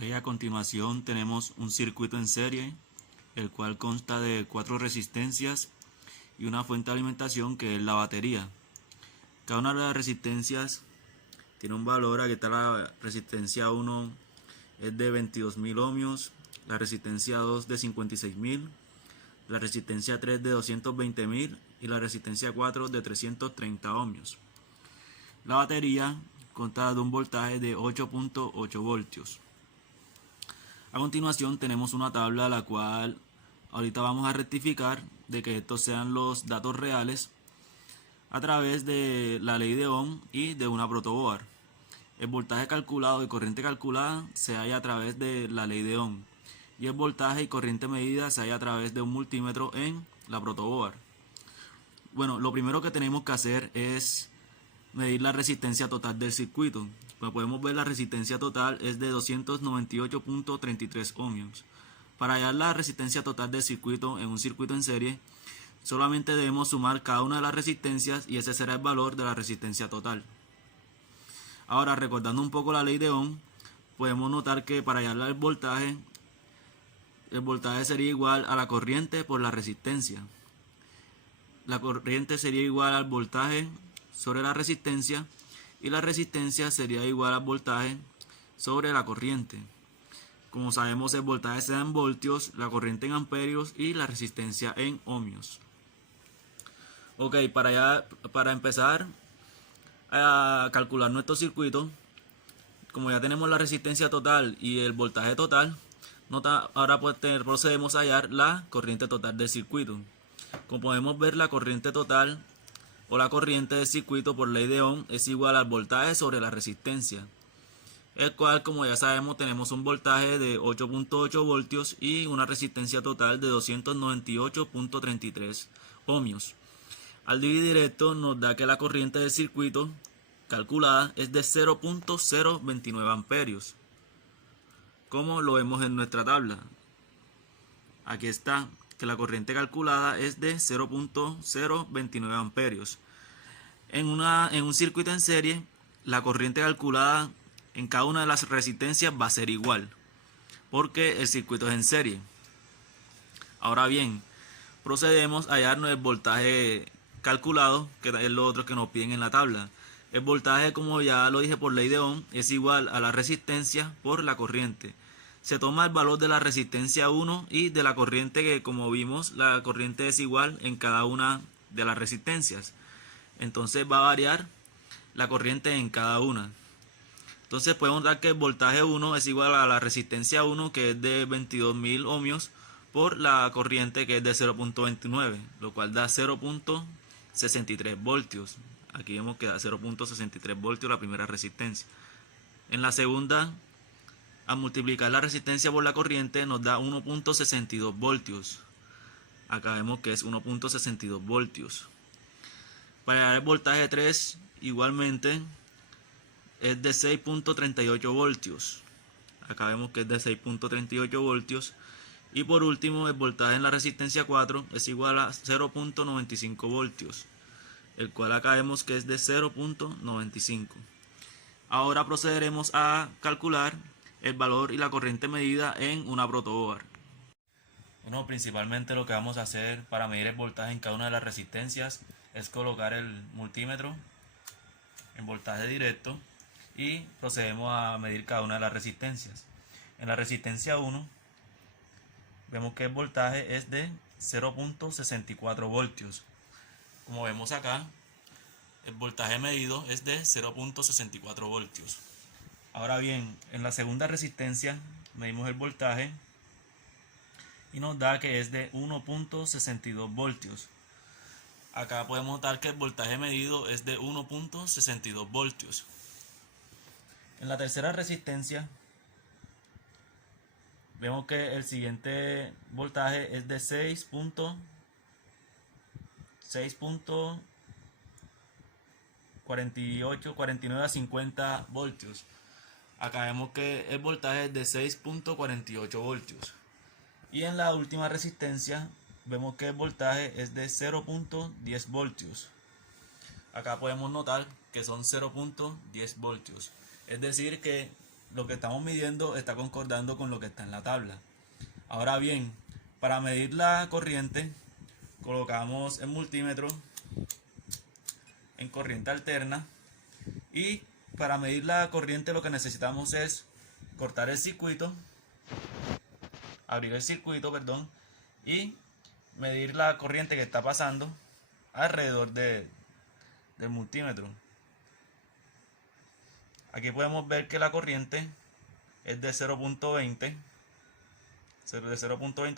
A continuación tenemos un circuito en serie, el cual consta de 4 resistencias y una fuente de alimentación que es la batería. Cada una de las resistencias tiene un valor. Aquí está la resistencia 1 es de 22.000 ohmios, la resistencia 2 de 56.000, la resistencia 3 de 220.000 y la resistencia 4 de 330 ohmios. La batería consta de un voltaje de 8.8 voltios. A continuación tenemos una tabla la cual ahorita vamos a rectificar de que estos sean los datos reales a través de la ley de Ohm y de una protoboard. El voltaje calculado y corriente calculada se halla a través de la ley de Ohm y el voltaje y corriente medida se halla a través de un multímetro en la protoboard. Bueno, lo primero que tenemos que hacer es medir la resistencia total del circuito. Como podemos ver, la resistencia total es de 298.33 ohmios. Para hallar la resistencia total del circuito en un circuito en serie, solamente debemos sumar cada una de las resistencias y ese será el valor de la resistencia total. Ahora, recordando un poco la ley de Ohm, podemos notar que para hallar el voltaje sería igual a la corriente por la resistencia. La corriente sería igual al voltaje sobre la resistencia y la resistencia sería igual al voltaje sobre la corriente. Como sabemos, el voltaje se da en voltios, la corriente en amperios y la resistencia en ohmios. Ok, para empezar a calcular nuestro circuito, como ya tenemos la resistencia total y el voltaje total, ahora procedemos a hallar la corriente total del circuito. Como podemos ver, la corriente total o la corriente del circuito por ley de Ohm es igual al voltaje sobre la resistencia, el cual, como ya sabemos, tenemos un voltaje de 8.8 voltios y una resistencia total de 298.33 ohmios. Al dividir esto nos da que la corriente del circuito calculada es de 0.029 amperios, como lo vemos en nuestra tabla. Aquí está que la corriente calculada es de 0.029 amperios. En un circuito en serie, la corriente calculada en cada una de las resistencias va a ser igual, porque el circuito es en serie. Ahora bien, procedemos a hallar el voltaje calculado, que es lo otro que nos piden en la tabla. El voltaje, como ya lo dije por ley de Ohm, es igual a la resistencia por la corriente. Se toma el valor de la resistencia 1 y de la corriente, que como vimos, la corriente es igual en cada una de las resistencias. Entonces va a variar la corriente en cada una. Entonces podemos dar que el voltaje 1 es igual a la resistencia 1, que es de 22.000 ohmios, por la corriente, que es de 0.29, lo cual da 0.63 voltios. Aquí vemos que da 0.63 voltios la primera resistencia. En la segunda, al multiplicar la resistencia por la corriente, nos da 1.62 voltios. Acá vemos que es 1.62 voltios. Para el voltaje 3, igualmente, es de 6.38 voltios. Acá vemos que es de 6.38 voltios. Y por último, el voltaje en la resistencia 4 es igual a 0.95 voltios, el cual acá vemos que es de 0.95. Ahora procederemos a calcular el valor y la corriente medida en una protoboard. Bueno, principalmente lo que vamos a hacer para medir el voltaje en cada una de las resistencias es colocar el multímetro en voltaje directo y procedemos a medir cada una de las resistencias. En la resistencia 1 vemos que el voltaje es de 0.64 voltios. Como vemos acá, el voltaje medido es de 0.64 voltios. Ahora bien, en la segunda resistencia medimos el voltaje y nos da que es de 1.62 voltios. Acá podemos notar que el voltaje medido es de 1.62 voltios. En la tercera resistencia vemos que el siguiente voltaje es de 6.49 a 50 voltios. Acá vemos que el voltaje es de 6.48 voltios. Y en la última resistencia vemos que el voltaje es de 0.10 voltios. Acá podemos notar que son 0.10 voltios. Es decir que lo que estamos midiendo está concordando con lo que está en la tabla. Ahora bien, para medir la corriente, colocamos el multímetro en corriente alterna y para medir la corriente lo que necesitamos es cortar el circuito, abrir el circuito, perdón, y medir la corriente que está pasando alrededor del multímetro. Aquí podemos ver que la corriente es de 0.20 a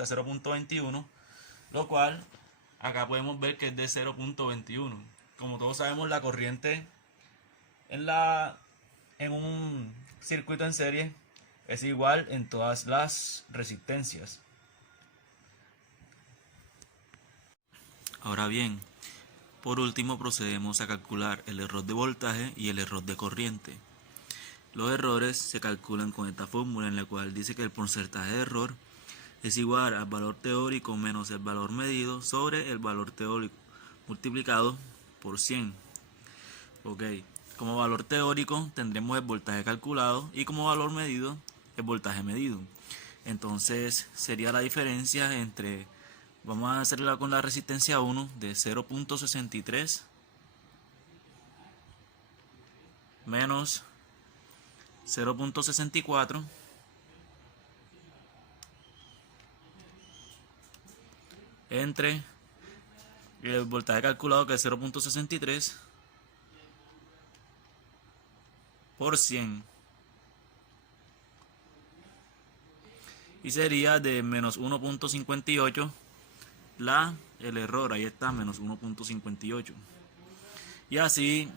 0.21, lo cual acá podemos ver que es de 0.21. Como todos sabemos, la corriente en un circuito en serie es igual en todas las resistencias. Ahora bien, por último procedemos a calcular el error de voltaje y el error de corriente. Los errores se calculan con esta fórmula en la cual dice que el porcentaje de error es igual al valor teórico menos el valor medido sobre el valor teórico multiplicado por 100. Ok, como valor teórico tendremos el voltaje calculado y como valor medido el voltaje medido. Entonces sería la diferencia entre, vamos a hacerla con la resistencia 1 de 0.63 menos 0.64 entre el voltaje calculado, que es 0.63 por 100, y sería de menos 1.58 el error, ahí está, menos 1.58. Y así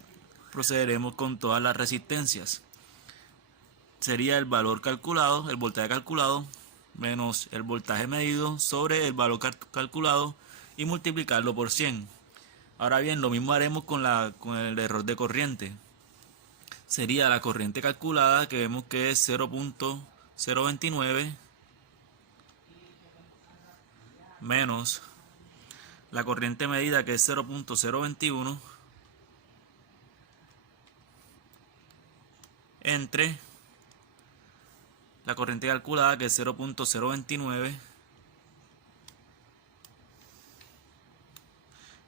procederemos con todas las resistencias. Sería el valor calculado, el voltaje calculado, menos el voltaje medido sobre el valor calculado y multiplicarlo por 100. Ahora bien, lo mismo haremos con el error de corriente. Sería la corriente calculada, que vemos que es 0.029 menos la corriente medida, que es 0.021 entre la corriente calculada, que es 0.029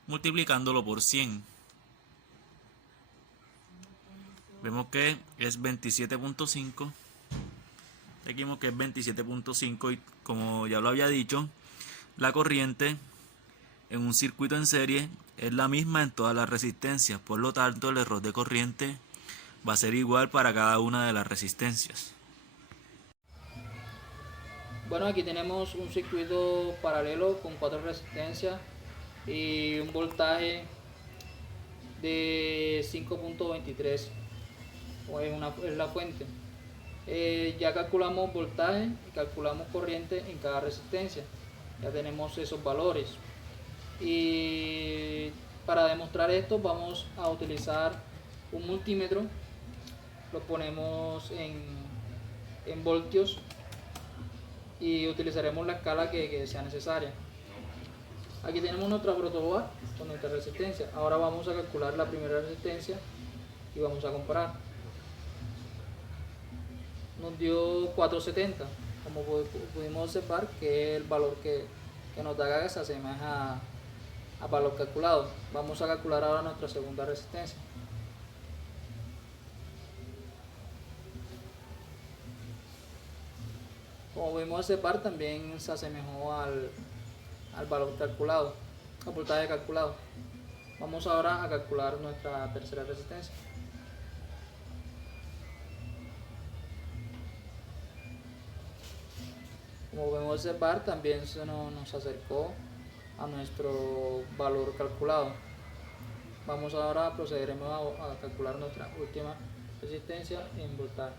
multiplicándolo por 100. Vemos que es 27.5. Aquí vemos que es 27.5 y como ya lo había dicho, la corriente en un circuito en serie es la misma en todas las resistencias. Por lo tanto, el error de corriente va a ser igual para cada una de las resistencias. Bueno, aquí tenemos un circuito paralelo con 4 resistencias y un voltaje de 5.23, es la fuente. Ya calculamos voltaje y calculamos corriente en cada resistencia. Ya tenemos esos valores. Y para demostrar esto vamos a utilizar un multímetro. Lo ponemos en voltios y utilizaremos la escala que sea necesaria. Aquí tenemos nuestra protoboard con nuestra resistencia. Ahora vamos a calcular la primera resistencia y vamos a comparar. Nos dio 470, como pudimos observar, que es el valor que nos da que se asemeja a valor calculado. Vamos a calcular ahora nuestra segunda resistencia. Como pudimos observar, también se asemejó al valor calculado, al voltaje calculado. Vamos ahora a calcular nuestra tercera resistencia. Como podemos observar, también se nos acercó a nuestro valor calculado. Vamos ahora, procederemos a calcular nuestra última resistencia en voltaje.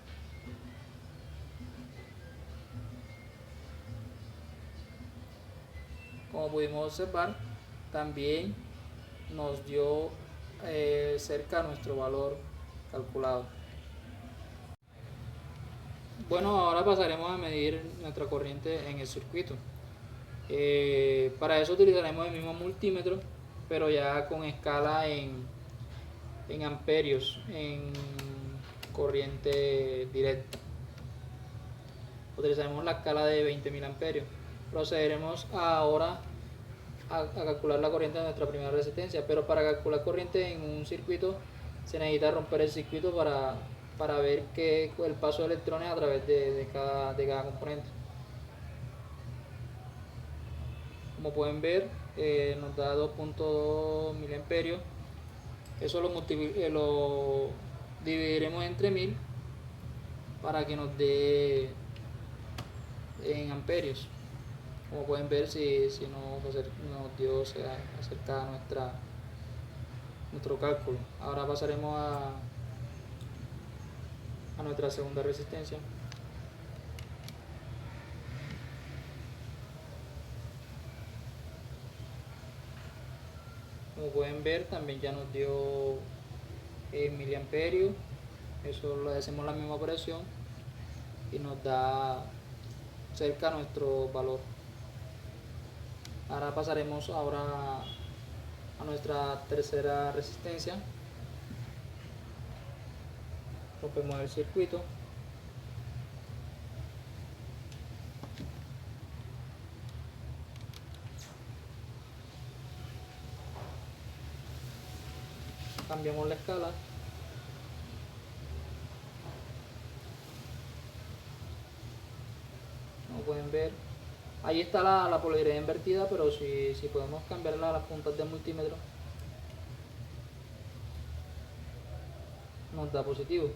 Como pudimos observar, también nos dio cerca nuestro valor calculado. Bueno, ahora pasaremos a medir nuestra corriente en el circuito. Para eso utilizaremos el mismo multímetro, pero ya con escala en amperios, en corriente directa. utilizaremos la escala de 20.000 amperios. Procederemos ahora a calcular la corriente de nuestra primera resistencia, pero para calcular corriente en un circuito se necesita romper el circuito para ver el paso de electrones a través de cada componente. Como pueden ver, nos da 2.2 miliamperios. Eso lo dividiremos entre 1000 para que nos dé en amperios. Como pueden ver, si nos dio acerca nuestro cálculo. Ahora pasaremos a nuestra segunda resistencia. Como pueden ver, también ya nos dio miliamperios. Eso lo hacemos la misma operación y nos da cerca nuestro valor. Ahora pasaremos a nuestra tercera resistencia. Rompemos el circuito. Cambiamos la escala. Como pueden ver, ahí está la polaridad invertida, pero si podemos cambiarla a las puntas del multímetro, nos da positivo,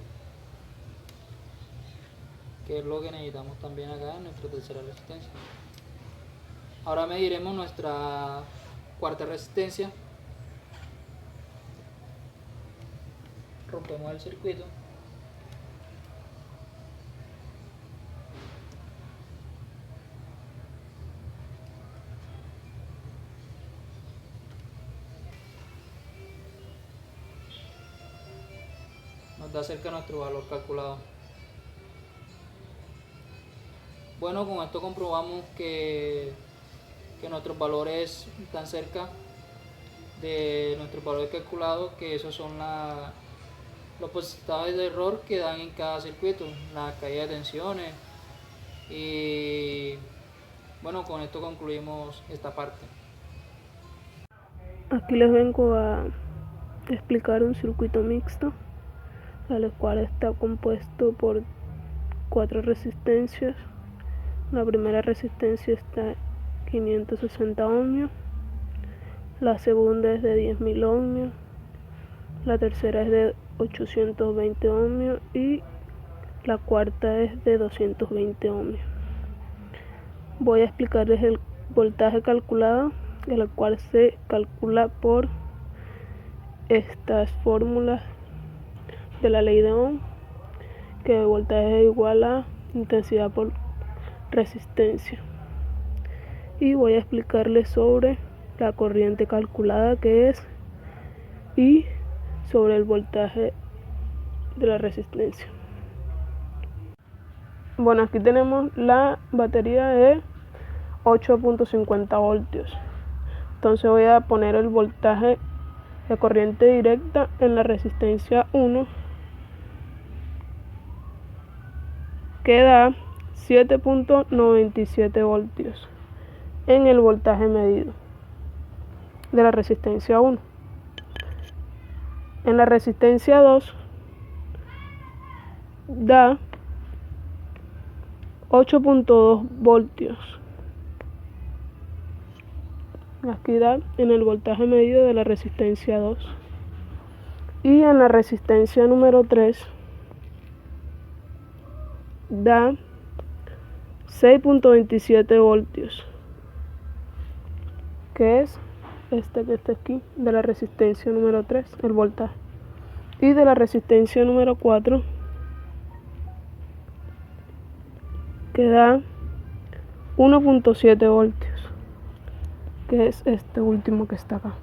que es lo que necesitamos también acá en nuestra tercera resistencia. Ahora mediremos nuestra cuarta resistencia. Rompemos el circuito. Nos da cerca nuestro valor calculado. Bueno, con esto comprobamos que nuestros valores están cerca de nuestros valores calculados, que esos son los porcentajes de error que dan en cada circuito, la caída de tensiones. Y bueno, con esto concluimos esta parte. Aquí les vengo a explicar un circuito mixto, el cual está compuesto por 4 resistencias. La primera resistencia está a 560 ohmios, la segunda es de 10.000 ohmios, la tercera es de 820 ohmios y la cuarta es de 220 ohmios. Voy a explicarles el voltaje calculado, el cual se calcula por estas fórmulas de la ley de Ohm, que el voltaje es igual a intensidad por resistencia. Y voy a explicarles sobre la corriente calculada, que es, y sobre el voltaje de la resistencia. Bueno, aquí tenemos la batería de 8.50 voltios. Entonces voy a poner el voltaje de corriente directa en la resistencia 1, que da 7.97 voltios en el voltaje medido de la resistencia 1. En la resistencia 2 da 8.2 voltios. Aquí da en el voltaje medido de la resistencia 2. Y en la resistencia número 3 da 6.27 voltios, que es este que está aquí, de la resistencia número 3, el voltaje. Y de la resistencia número 4, que da 1.7 voltios, que es este último que está acá.